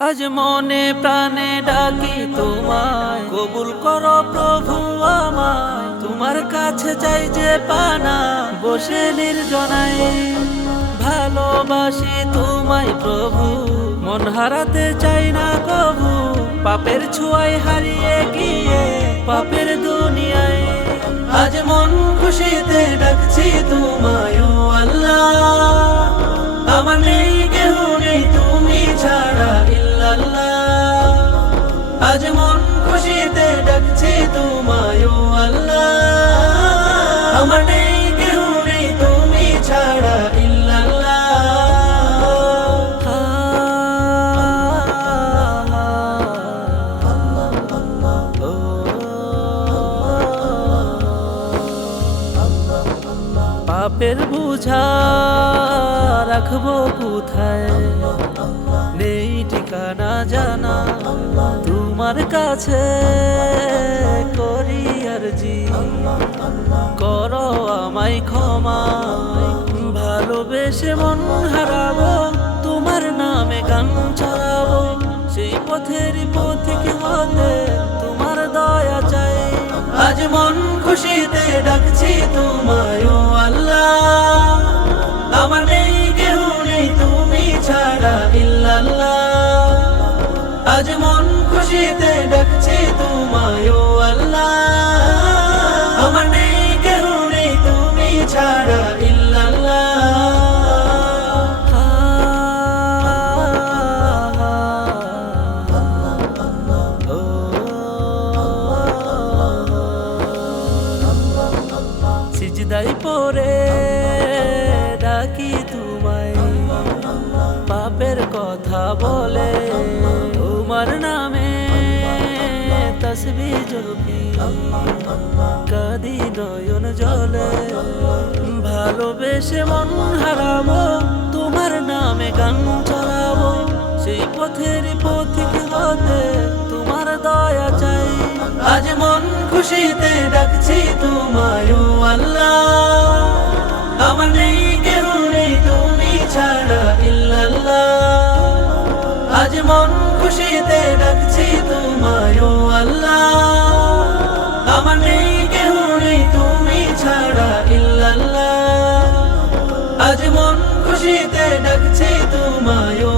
আজ মনে প্রাণে ডাকি তোমায়, কবুল করো প্রভু আমায়। তোমার কাছে চাই যে পানা, বসে নির্জনায়। ভালোবাসি তোমায় প্রভু, মন হারাতে চাই না কভু। পাপের ছোঁয়ায় হারিয়ে গিয়ে পাপের দুনিয়ায়, আজ মন খুশিতে ডাকছি তোমায় ও আল্লাহ। আমার নেই কেহ নেই তুমি ছাড়া ইল্লাল্লাহ। আজ মন খুশিতে ডাকছি তোমায় ও আল্লাহ। আমার নেই কেহ নেই তুমি ছাড়া ইল্লাল্লাহ। পাপের বুঝা রাখবো কোথায়, নেই ঠিকানা জানা। তোমার কাছে করি আরজি, করো আমায় ক্ষমা। ভালোবেসে মন হারাবো, তোমার নামে গান ছড়াবো। সেই পথের পথিক হতে তোমার দয়া চাই। আজ মন খুশিতে ডাকছি তোমায় ও আল্লাহ। আমার নেই কেহ নেই তুমি ছাড়া ইল্লাল্লাহ। আজ মন খুশিতে ডাকছি তোমায় ও আল্লাহ। আমার নেই কেহ নেই তুমি ছাড়া ইল্লাল্লাহ। সিজদায় পড়ে ডাকি তোমায়, পাপের কথা বলে তোমার নামে তসবিহ জপি। কাঁদি নয়ন জলে, ভালোবেসে মন হারাবো। তোমার নামে গান ছড়াবো, সেই পথের পথিক হতে তোমার দয়া চাই। আজ মন খুশিতে ডাকছি তোমায় ও আল্লাহ। আমার নেই কেহ নেই তুমি ছাড়া ইল্লাল্লাহ। আজ মন খুশিতে ডাকছি তোমায় ও আল্লাহ। আমার নেই কেহ নেই তুমি ছাড়া ইল্লাল্লাহ। আজ মন খুশিতে ডাকছি তোমায় ও